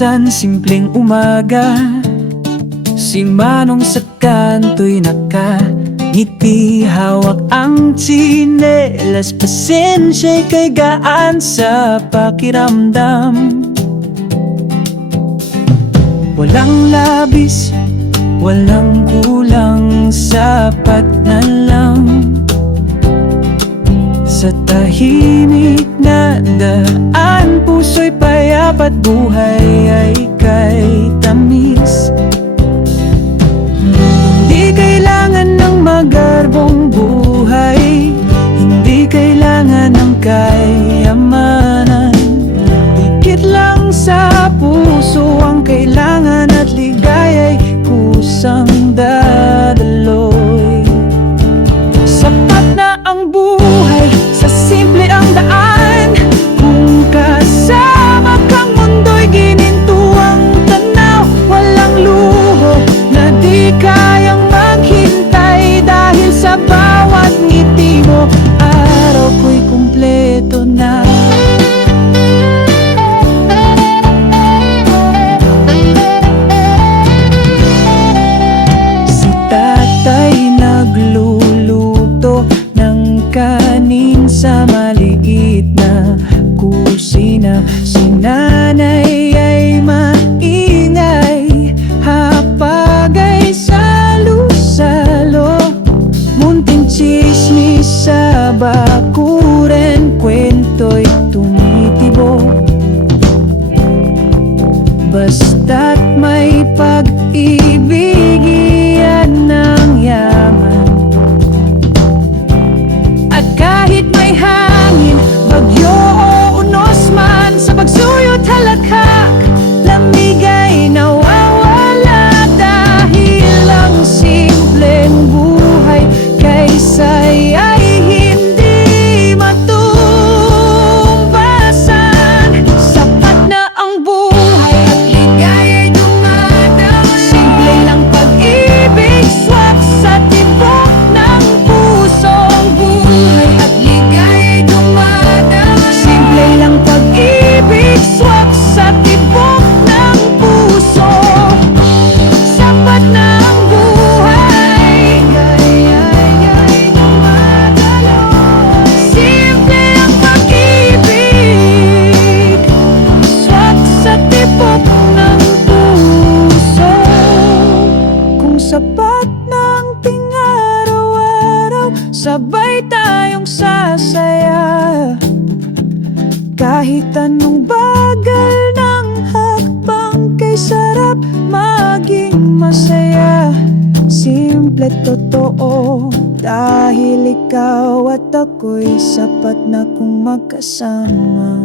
Minsan simpleng umaga, si Manong sa kanto'y nakangiti, hawak ang tsinelas, pasensya'y kay gaan sa pakiramdam. Walang labis, walang kulang, sapat na lang. Sa tahimik na daan, puso'y payap at buhay ay kay tamis. Hindi kailangan ng magarbong buhay, hindi kailangan ng kayamanan. Higit lang sa puso ang kailangan, at ligaya'y kusang dadaloy. Sapat na ang buhay, sa simple ang daan. Kung kasama kang mundo'y ginintuang tanaw. Walang luho na di kayang maghintay, dahil sa bawat ngiti mo, araw ko'y kumpleto na. Si tatay nagluluto ng kanin sa maliit na kusina. Si nanay ay maingay, hapag ay salo-salo. Munting tsismis sa bakuran, kwento'y tumitibo. Basta't may pag-ibig, iyan ang yaman. At kahit may hangin, bagyo o unos man, sa pagsuyot halakhak, lamig ay nawawala. Dahil ang simpleng buhay kaysa'y ay hindi matumbasan. Sapat na ang buhay at ligaya'y dumadaw. Simple lang pag-ibig, swak sa tibok ng pusong buhay at ligaya'y dumadaw. Simple lang pag-ibig, swak sa tibok ng puso. Sapat na ang buhay, ligaya'y dumadalo. Simple ang pag-ibig, swak sa tibok ng puso. Kung sapat ng ting-araw-araw, sabay tayong sasaya. Kahit anong bagal ng hakbang, kay sarap maging masaya. Simple, totoo, dahil ikaw at ako'y sapat na kung magkasama.